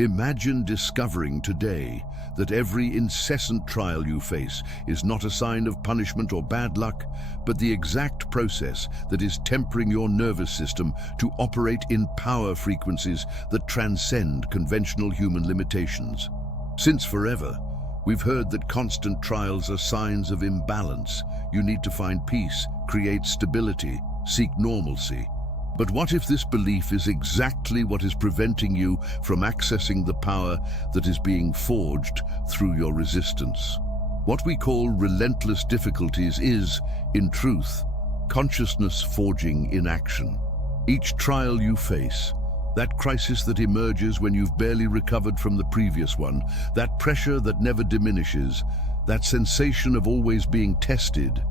Imagine discovering today that every incessant trial you face is not a sign of punishment or bad luck, but the exact process that is tempering your nervous system to operate in power frequencies that transcend conventional human limitations. Since forever, we've heard that constant trials are signs of imbalance. You need to find peace, create stability, seek normalcy. But what if this belief is exactly what is preventing you from accessing the power that is being forged through your resistance? What we call relentless difficulties is, in truth, consciousness forging in action. Each trial you face, that crisis that emerges when you've barely recovered from the previous one, that pressure that never diminishes, that sensation of always being tested,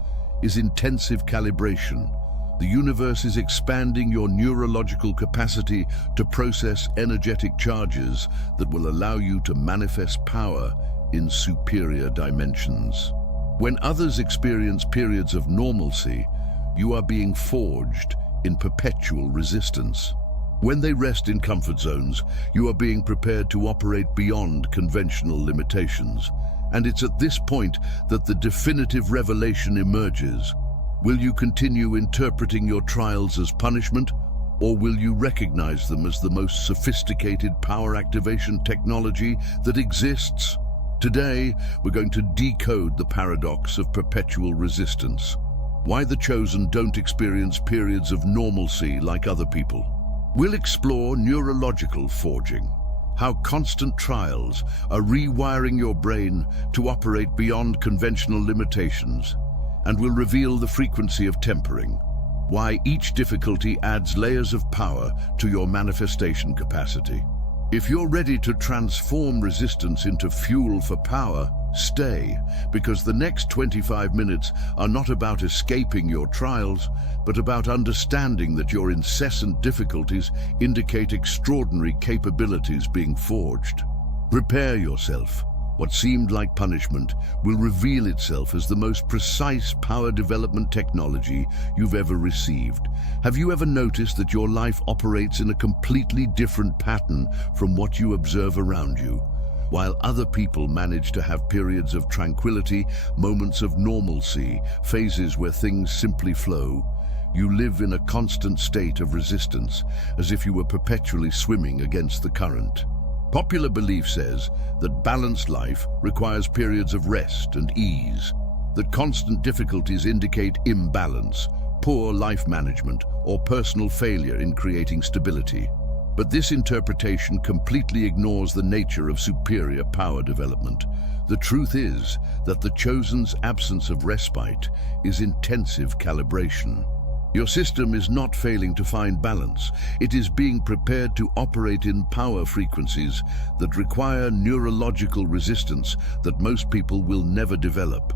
is intensive calibration. The universe is expanding your neurological capacity to process energetic charges that will allow you to manifest power in superior dimensions. When others experience periods of normalcy, you are being forged in perpetual resistance. When they rest in comfort zones, you are being prepared to operate beyond conventional limitations. And it's at this point that the definitive revelation emerges. Will you continue interpreting your trials as punishment, or will you recognize them as the most sophisticated power activation technology that exists? Today, we're going to decode the paradox of perpetual resistance. Why the chosen don't experience periods of normalcy like other people. We'll explore neurological forging, how constant trials are rewiring your brain to operate beyond conventional limitations, and will reveal the frequency of tempering, why each difficulty adds layers of power to your manifestation capacity. If you're ready to transform resistance into fuel for power, stay, because the next 25 minutes are not about escaping your trials, but about understanding that your incessant difficulties indicate extraordinary capabilities being forged. Prepare yourself. What seemed like punishment will reveal itself as the most precise power development technology you've ever received. Have you ever noticed that your life operates in a completely different pattern from what you observe around you? While other people manage to have periods of tranquility, moments of normalcy, phases where things simply flow, you live in a constant state of resistance, as if you were perpetually swimming against the current. Popular belief says that balanced life requires periods of rest and ease, that constant difficulties indicate imbalance, poor life management, or personal failure in creating stability. But this interpretation completely ignores the nature of superior power development. The truth is that the chosen's absence of respite is intensive calibration. Your system is not failing to find balance. It is being prepared to operate in power frequencies that require neurological resistance that most people will never develop.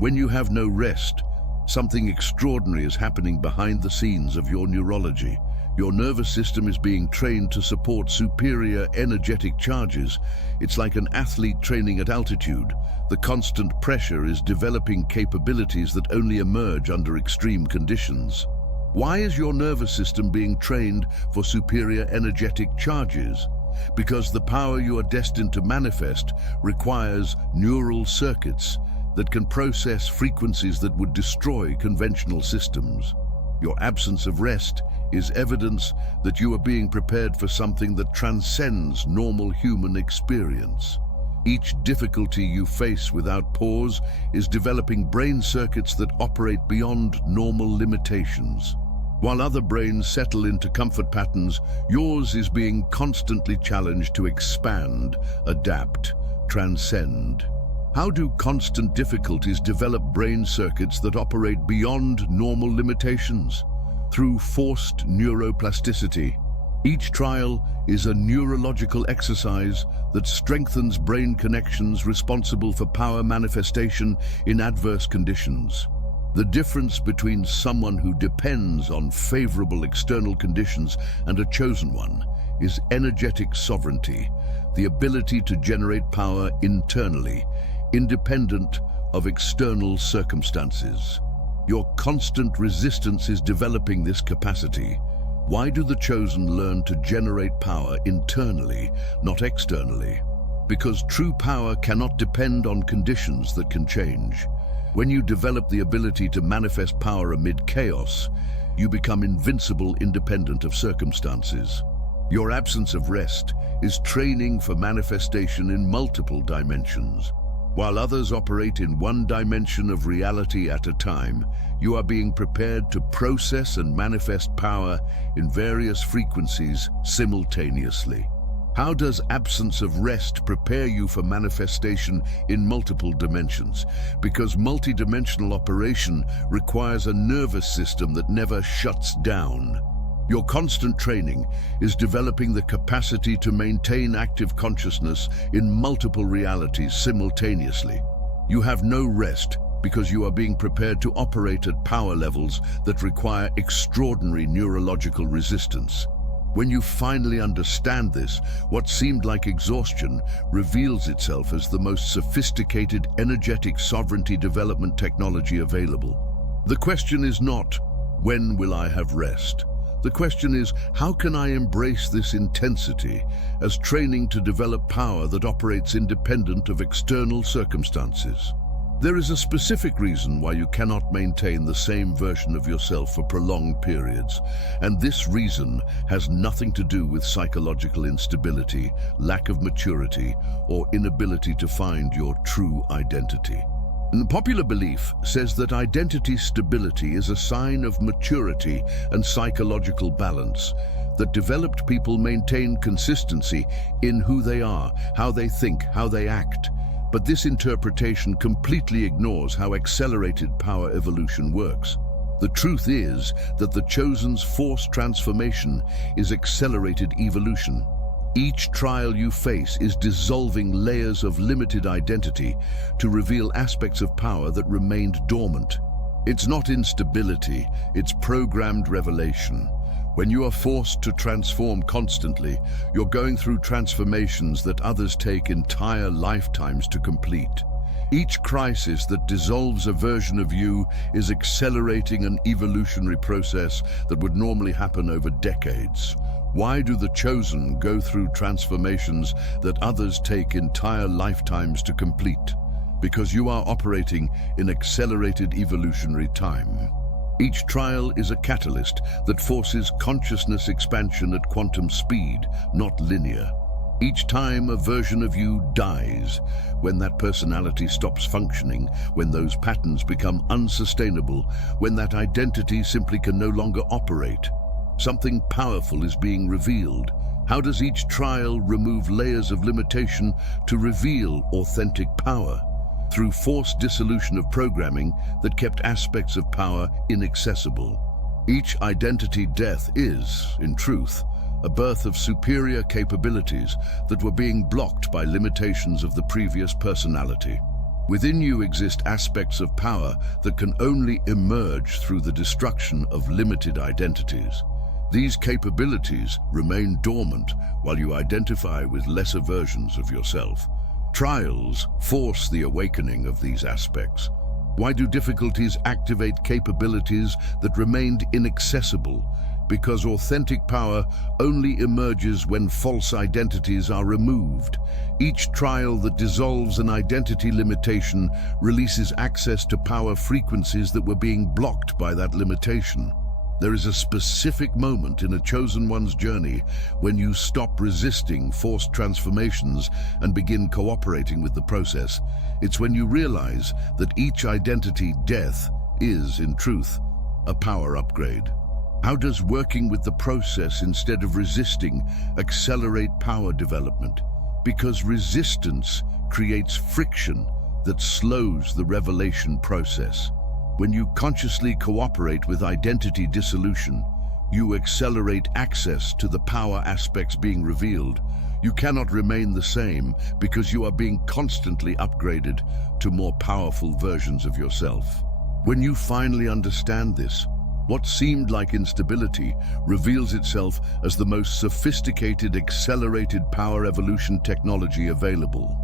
When you have no rest, something extraordinary is happening behind the scenes of your neurology. Your nervous system is being trained to support superior energetic charges. It's like an athlete training at altitude. The constant pressure is developing capabilities that only emerge under extreme conditions. Why is your nervous system being trained for superior energetic charges? Because the power you are destined to manifest requires neural circuits that can process frequencies that would destroy conventional systems. Your absence of rest is evidence that you are being prepared for something that transcends normal human experience. Each difficulty you face without pause is developing brain circuits that operate beyond normal limitations. While other brains settle into comfort patterns, yours is being constantly challenged to expand, adapt, transcend. How do constant difficulties develop brain circuits that operate beyond normal limitations? Through forced neuroplasticity. Each trial is a neurological exercise that strengthens brain connections responsible for power manifestation in adverse conditions. The difference between someone who depends on favorable external conditions and a chosen one is energetic sovereignty, the ability to generate power internally, independent of external circumstances. Your constant resistance is developing this capacity. Why do the chosen learn to generate power internally, not externally? Because true power cannot depend on conditions that can change. When you develop the ability to manifest power amid chaos, you become invincible, independent of circumstances. Your absence of rest is training for manifestation in multiple dimensions. While others operate in one dimension of reality at a time, you are being prepared to process and manifest power in various frequencies simultaneously. How does absence of rest prepare you for manifestation in multiple dimensions? Because multidimensional operation requires a nervous system that never shuts down. Your constant training is developing the capacity to maintain active consciousness in multiple realities simultaneously. You have no rest because you are being prepared to operate at power levels that require extraordinary neurological resistance. When you finally understand this, what seemed like exhaustion reveals itself as the most sophisticated energetic sovereignty development technology available. The question is not, when will I have rest? The question is, how can I embrace this intensity as training to develop power that operates independent of external circumstances? There is a specific reason why you cannot maintain the same version of yourself for prolonged periods, and this reason has nothing to do with psychological instability, lack of maturity, or inability to find your true identity. And popular belief says that identity stability is a sign of maturity and psychological balance, that developed people maintain consistency in who they are, how they think, how they act. But this interpretation completely ignores how accelerated power evolution works. The truth is that the chosen's forced transformation is accelerated evolution. Each trial you face is dissolving layers of limited identity to reveal aspects of power that remained dormant. It's not instability, it's programmed revelation. When you are forced to transform constantly, you're going through transformations that others take entire lifetimes to complete. Each crisis that dissolves a version of you is accelerating an evolutionary process that would normally happen over decades. Why do the chosen go through transformations that others take entire lifetimes to complete? Because you are operating in accelerated evolutionary time. Each trial is a catalyst that forces consciousness expansion at quantum speed, not linear. Each time a version of you dies, when that personality stops functioning, when those patterns become unsustainable, when that identity simply can no longer operate, something powerful is being revealed. How does each trial remove layers of limitation to reveal authentic power? Through forced dissolution of programming that kept aspects of power inaccessible. Each identity death is, in truth, a birth of superior capabilities that were being blocked by limitations of the previous personality. Within you exist aspects of power that can only emerge through the destruction of limited identities. These capabilities remain dormant while you identify with lesser versions of yourself. Trials force the awakening of these aspects. Why do difficulties activate capabilities that remained inaccessible? Because authentic power only emerges when false identities are removed. Each trial that dissolves an identity limitation releases access to power frequencies that were being blocked by that limitation. There is a specific moment in a chosen one's journey when you stop resisting forced transformations and begin cooperating with the process. It's when you realize that each identity death is, in truth, a power upgrade. How does working with the process instead of resisting accelerate power development? Because resistance creates friction that slows the revelation process. When you consciously cooperate with identity dissolution, you accelerate access to the power aspects being revealed. You cannot remain the same because you are being constantly upgraded to more powerful versions of yourself. When you finally understand this, what seemed like instability reveals itself as the most sophisticated accelerated power evolution technology available.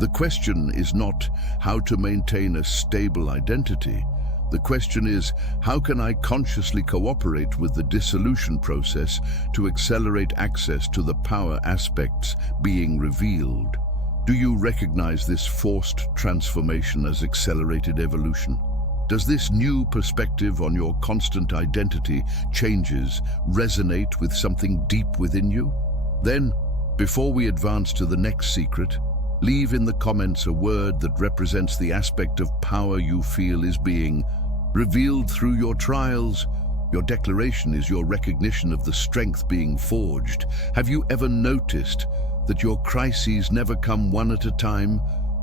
The question is not how to maintain a stable identity. The question is, how can I consciously cooperate with the dissolution process to accelerate access to the power aspects being revealed? Do you recognize this forced transformation as accelerated evolution? Does this new perspective on your constant identity changes resonate with something deep within you? Then, before we advance to the next secret, leave in the comments a word that represents the aspect of power you feel is being revealed through your trials. Your declaration is your recognition of the strength being forged. Have you ever noticed that your crises never come one at a time,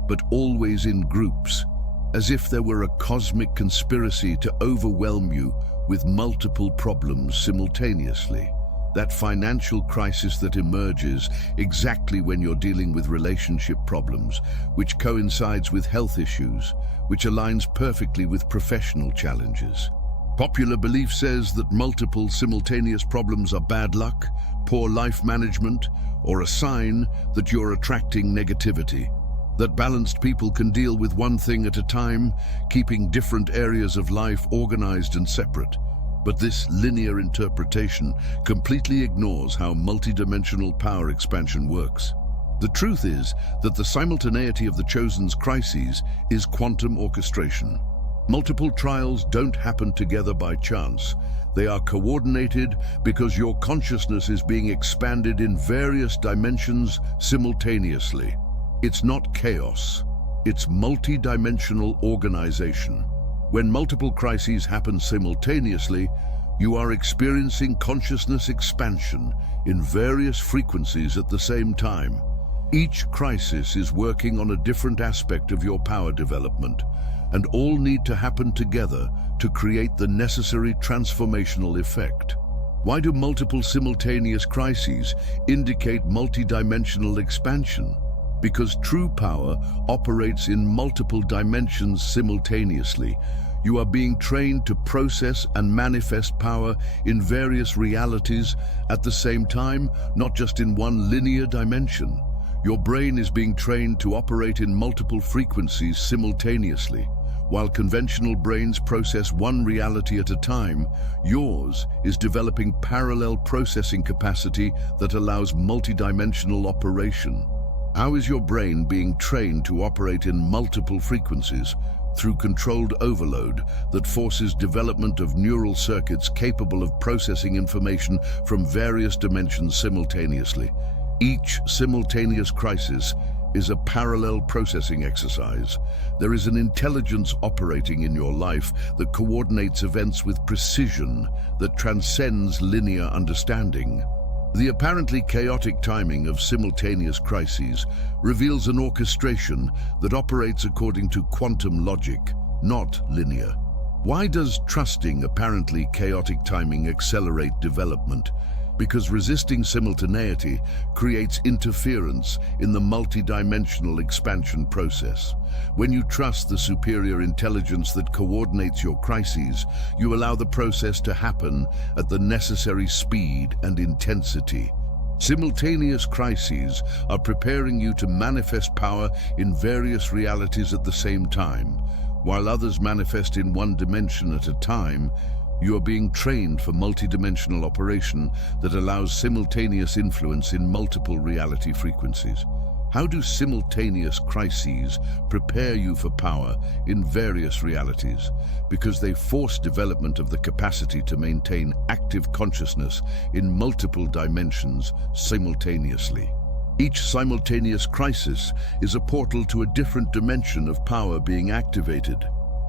but always in groups, as if there were a cosmic conspiracy to overwhelm you with multiple problems simultaneously? That financial crisis that emerges exactly when you're dealing with relationship problems, which coincides with health issues, which aligns perfectly with professional challenges. Popular belief says that multiple simultaneous problems are bad luck, poor life management, or a sign that you're attracting negativity. That balanced people can deal with one thing at a time, keeping different areas of life organized and separate. But this linear interpretation completely ignores how multidimensional power expansion works. The truth is that the simultaneity of the chosen's crises is quantum orchestration. Multiple trials don't happen together by chance. They are coordinated because your consciousness is being expanded in various dimensions simultaneously. It's not chaos, it's multidimensional organization. When multiple crises happen simultaneously, you are experiencing consciousness expansion in various frequencies at the same time. Each crisis is working on a different aspect of your power development, and all need to happen together to create the necessary transformational effect. Why do multiple simultaneous crises indicate multidimensional expansion? Because true power operates in multiple dimensions simultaneously. You are being trained to process and manifest power in various realities at the same time, not just in one linear dimension. Your brain is being trained to operate in multiple frequencies simultaneously. While conventional brains process one reality at a time, yours is developing parallel processing capacity that allows multidimensional operation. How is your brain being trained to operate in multiple frequencies? Through controlled overload that forces development of neural circuits capable of processing information from various dimensions simultaneously. Each simultaneous crisis is a parallel processing exercise. There is an intelligence operating in your life that coordinates events with precision that transcends linear understanding. The apparently chaotic timing of simultaneous crises reveals an orchestration that operates according to quantum logic, not linear. Why does trusting apparently chaotic timing accelerate development? Because resisting simultaneity creates interference in the multidimensional expansion process. When you trust the superior intelligence that coordinates your crises, you allow the process to happen at the necessary speed and intensity. Simultaneous crises are preparing you to manifest power in various realities at the same time. While others manifest in one dimension at a time, you are being trained for multidimensional operation that allows simultaneous influence in multiple reality frequencies. How do simultaneous crises prepare you for power in various realities? Because they force development of the capacity to maintain active consciousness in multiple dimensions simultaneously. Each simultaneous crisis is a portal to a different dimension of power being activated.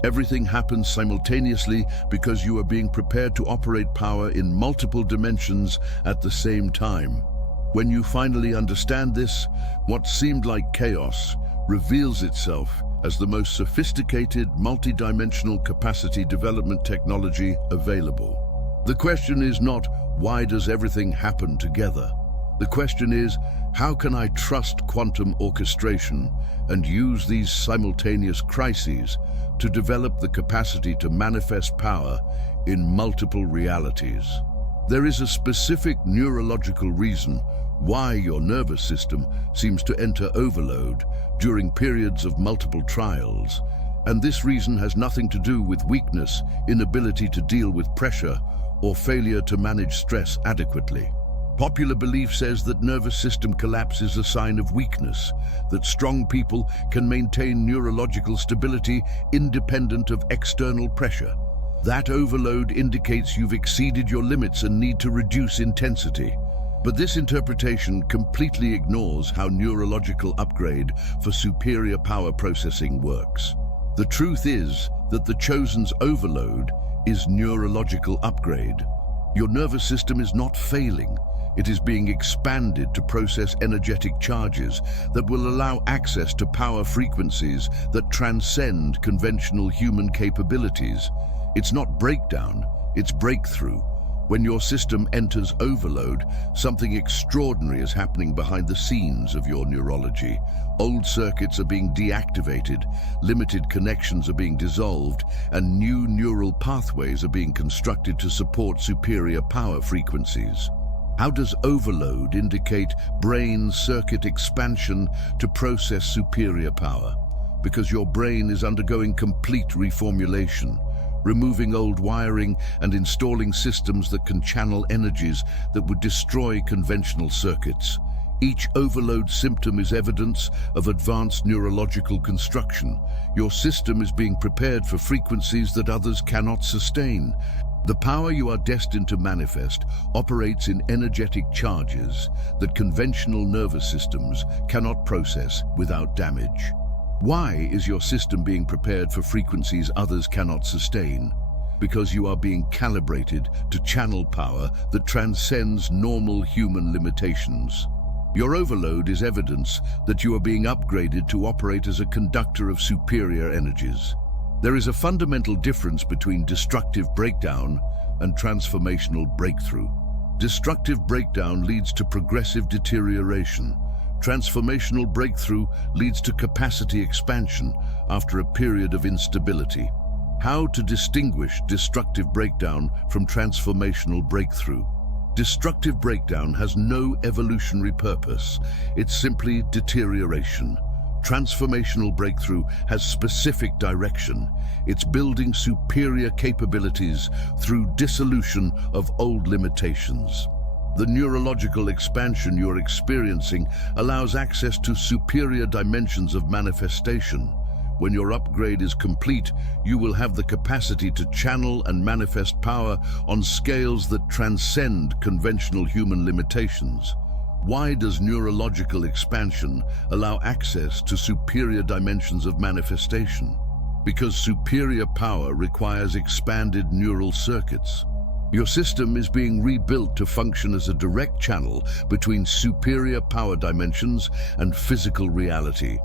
Everything happens simultaneously because you are being prepared to operate power in multiple dimensions at the same time. When you finally understand this, what seemed like chaos reveals itself as the most sophisticated multidimensional capacity development technology available. The question is not, why does everything happen together? The question is, how can I trust quantum orchestration and use these simultaneous crises to develop the capacity to manifest power in multiple realities? There is a specific neurological reason why your nervous system seems to enter overload during periods of multiple trials, And this reason has nothing to do with weakness, inability to deal with pressure, or failure to manage stress adequately. Popular belief says that nervous system collapse is a sign of weakness, that strong people can maintain neurological stability independent of external pressure. That overload indicates you've exceeded your limits and need to reduce intensity. But this interpretation completely ignores how neurological upgrade for superior power processing works. The truth is that the chosen's overload is neurological upgrade. Your nervous system is not failing. It is being expanded to process energetic charges that will allow access to power frequencies that transcend conventional human capabilities. It's not breakdown, it's breakthrough. When your system enters overload, something extraordinary is happening behind the scenes of your neurology. Old circuits are being deactivated, limited connections are being dissolved, and new neural pathways are being constructed to support superior power frequencies. How does overload indicate brain circuit expansion to process superior power? Because your brain is undergoing complete reformulation, removing old wiring and installing systems that can channel energies that would destroy conventional circuits. Each overload symptom is evidence of advanced neurological construction. Your system is being prepared for frequencies that others cannot sustain. The power you are destined to manifest operates in energetic charges that conventional nervous systems cannot process without damage. Why is your system being prepared for frequencies others cannot sustain? Because you are being calibrated to channel power that transcends normal human limitations. Your overload is evidence that you are being upgraded to operate as a conductor of superior energies. There is a fundamental difference between destructive breakdown and transformational breakthrough. Destructive breakdown leads to progressive deterioration. Transformational breakthrough leads to capacity expansion after a period of instability. How to distinguish destructive breakdown from transformational breakthrough? Destructive breakdown has no evolutionary purpose. It's simply deterioration. Transformational breakthrough has specific direction. It's building superior capabilities through dissolution of old limitations. The neurological expansion you're experiencing allows access to superior dimensions of manifestation. When your upgrade is complete, you will have the capacity to channel and manifest power on scales that transcend conventional human limitations. Why does neurological expansion allow access to superior dimensions of manifestation? Because superior power requires expanded neural circuits. Your system is being rebuilt to function as a direct channel between superior power dimensions and physical reality.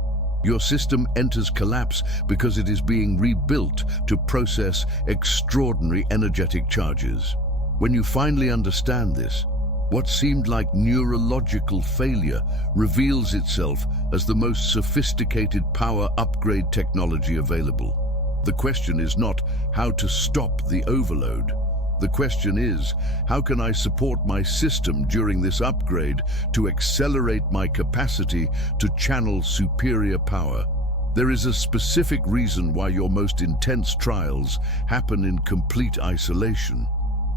Your system enters collapse because it is being rebuilt to process extraordinary energetic charges. When you finally understand this, what seemed like neurological failure reveals itself as the most sophisticated power upgrade technology available. The question is not how to stop the overload. The question is, how can I support my system during this upgrade to accelerate my capacity to channel superior power? There is a specific reason why your most intense trials happen in complete isolation.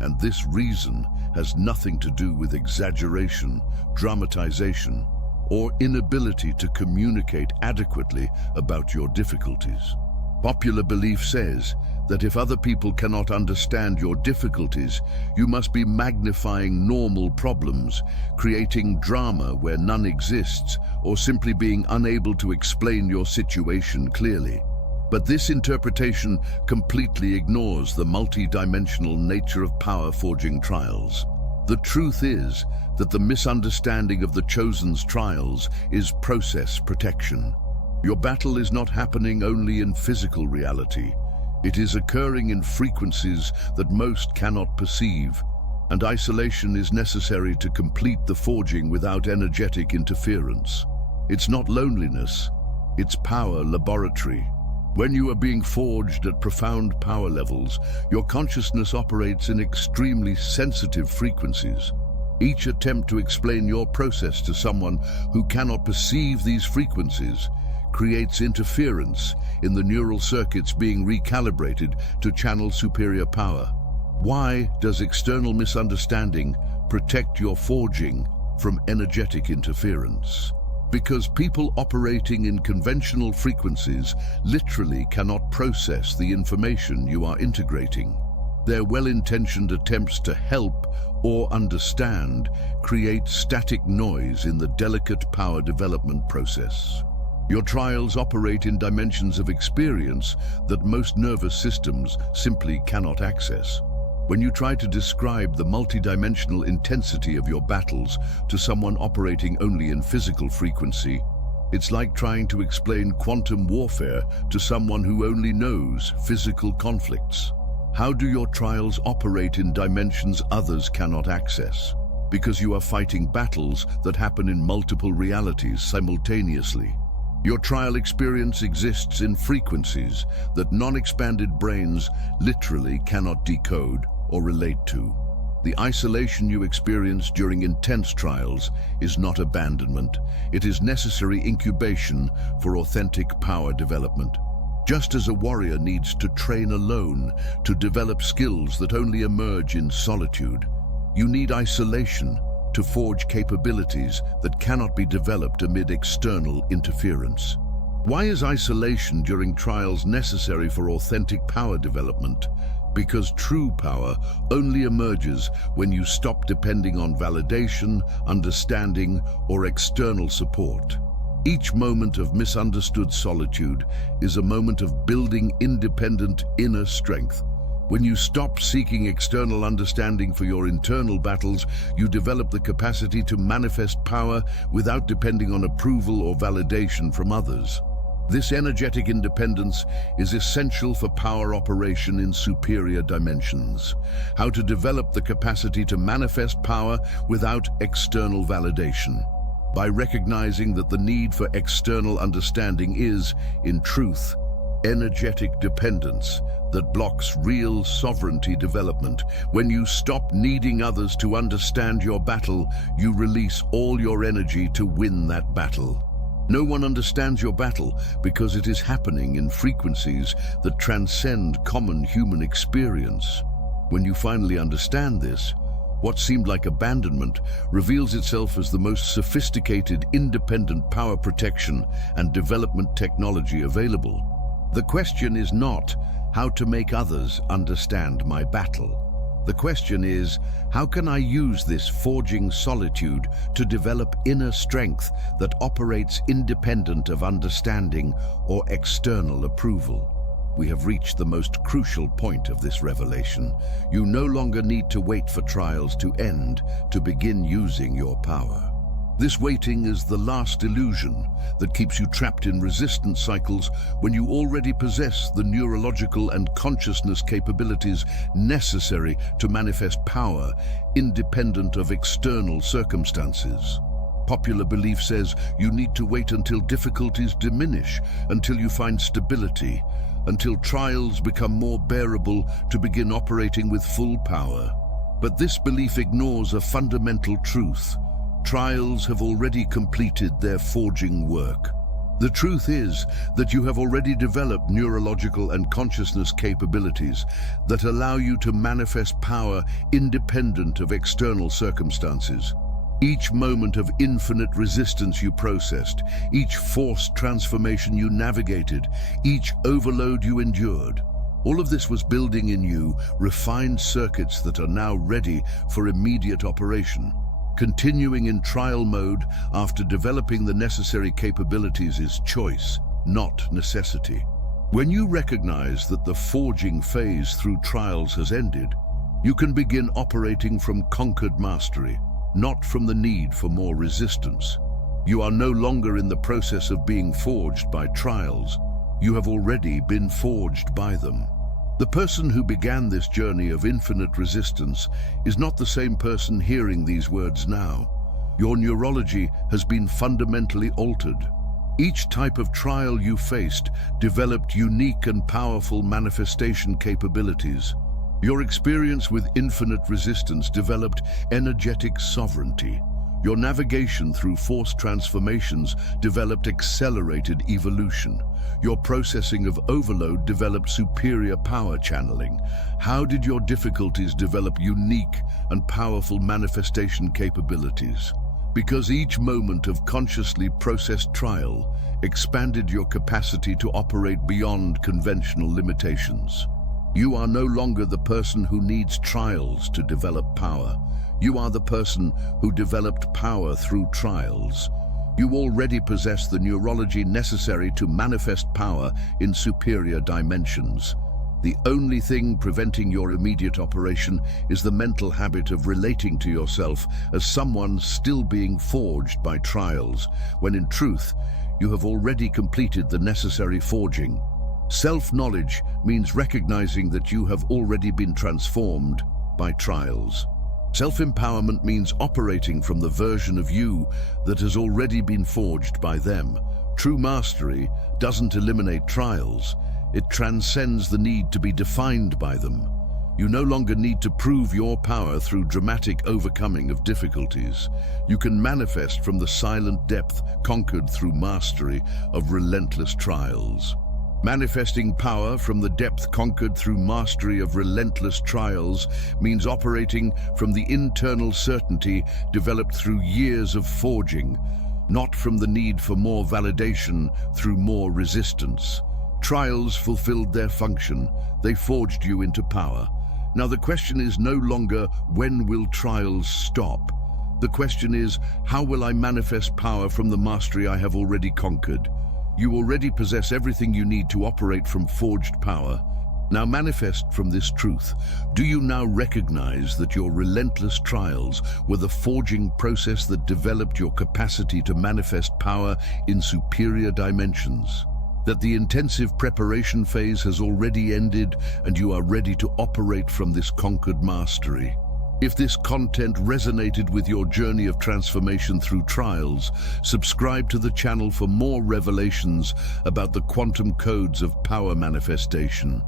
And this reason has nothing to do with exaggeration, dramatization, or inability to communicate adequately about your difficulties. Popular belief says that if other people cannot understand your difficulties, you must be magnifying normal problems, creating drama where none exists, or simply being unable to explain your situation clearly. But this interpretation completely ignores the multidimensional nature of power-forging trials. The truth is that the misunderstanding of the chosen's trials is process protection. Your battle is not happening only in physical reality. It is occurring in frequencies that most cannot perceive, and isolation is necessary to complete the forging without energetic interference. It's not loneliness, it's power laboratory. When you are being forged at profound power levels, your consciousness operates in extremely sensitive frequencies. Each attempt to explain your process to someone who cannot perceive these frequencies creates interference in the neural circuits being recalibrated to channel superior power. Why does external misunderstanding protect your forging from energetic interference? Because people operating in conventional frequencies literally cannot process the information you are integrating. Their well-intentioned attempts to help or understand create static noise in the delicate power development process. Your trials operate in dimensions of experience that most nervous systems simply cannot access. When you try to describe the multidimensional intensity of your battles to someone operating only in physical frequency, it's like trying to explain quantum warfare to someone who only knows physical conflicts. How do your trials operate in dimensions others cannot access? Because you are fighting battles that happen in multiple realities simultaneously. Your trial experience exists in frequencies that non-expanded brains literally cannot decode or relate to. The isolation you experience during intense trials is not abandonment. It is necessary incubation for authentic power development. Just as a warrior needs to train alone to develop skills that only emerge in solitude, you need isolation to forge capabilities that cannot be developed amid external interference. Why is isolation during trials necessary for authentic power development? Because true power only emerges when you stop depending on validation, understanding, or external support. Each moment of misunderstood solitude is a moment of building independent inner strength. When you stop seeking external understanding for your internal battles, you develop the capacity to manifest power without depending on approval or validation from others. This energetic independence is essential for power operation in superior dimensions. How to develop the capacity to manifest power without external validation. By recognizing that the need for external understanding is, in truth, energetic dependence that blocks real sovereignty development. When you stop needing others to understand your battle, you release all your energy to win that battle. No one understands your battle because it is happening in frequencies that transcend common human experience. When you finally understand this, what seemed like abandonment reveals itself as the most sophisticated independent power protection and development technology available. The question is not how to make others understand my battle. The question is, how can I use this forging solitude to develop inner strength that operates independent of understanding or external approval? We have reached the most crucial point of this revelation. You no longer need to wait for trials to end to begin using your power. This waiting is the last illusion that keeps you trapped in resistance cycles when you already possess the neurological and consciousness capabilities necessary to manifest power independent of external circumstances. Popular belief says you need to wait until difficulties diminish, until you find stability, until trials become more bearable to begin operating with full power. But this belief ignores a fundamental truth. Trials have already completed their forging work. The truth is that you have already developed neurological and consciousness capabilities that allow you to manifest power independent of external circumstances. Each moment of infinite resistance you processed, each forced transformation you navigated, each overload you endured, all of this was building in you refined circuits that are now ready for immediate operation. Continuing in trial mode after developing the necessary capabilities is choice, not necessity. When you recognize that the forging phase through trials has ended, you can begin operating from conquered mastery, not from the need for more resistance. You are no longer in the process of being forged by trials. You have already been forged by them. The person who began this journey of infinite resistance is not the same person hearing these words now. Your neurology has been fundamentally altered. Each type of trial you faced developed unique and powerful manifestation capabilities. Your experience with infinite resistance developed energetic sovereignty. Your navigation through forced transformations developed accelerated evolution. Your processing of overload developed superior power channeling. How did your difficulties develop unique and powerful manifestation capabilities? Because each moment of consciously processed trial expanded your capacity to operate beyond conventional limitations. You are no longer the person who needs trials to develop power. You are the person who developed power through trials. You already possess the neurology necessary to manifest power in superior dimensions. The only thing preventing your immediate operation is the mental habit of relating to yourself as someone still being forged by trials, when in truth, you have already completed the necessary forging. Self-knowledge means recognizing that you have already been transformed by trials. Self-empowerment means operating from the version of you that has already been forged by them. True mastery doesn't eliminate trials. It transcends the need to be defined by them. You no longer need to prove your power through dramatic overcoming of difficulties. You can manifest from the silent depth conquered through mastery of relentless trials. Manifesting power from the depth conquered through mastery of relentless trials means operating from the internal certainty developed through years of forging, not from the need for more validation through more resistance. Trials fulfilled their function. They forged you into power. Now the question is no longer, when will trials stop? The question is, how will I manifest power from the mastery I have already conquered? You already possess everything you need to operate from forged power. Now manifest from this truth. Do you now recognize that your relentless trials were the forging process that developed your capacity to manifest power in superior dimensions? That the intensive preparation phase has already ended and you are ready to operate from this conquered mastery? If this content resonated with your journey of transformation through trials, subscribe to the channel for more revelations about the quantum codes of power manifestation.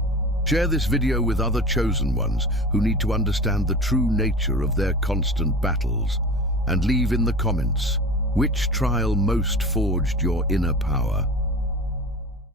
Share this video with other chosen ones who need to understand the true nature of their constant battles. And leave in the comments, which trial most forged your inner power?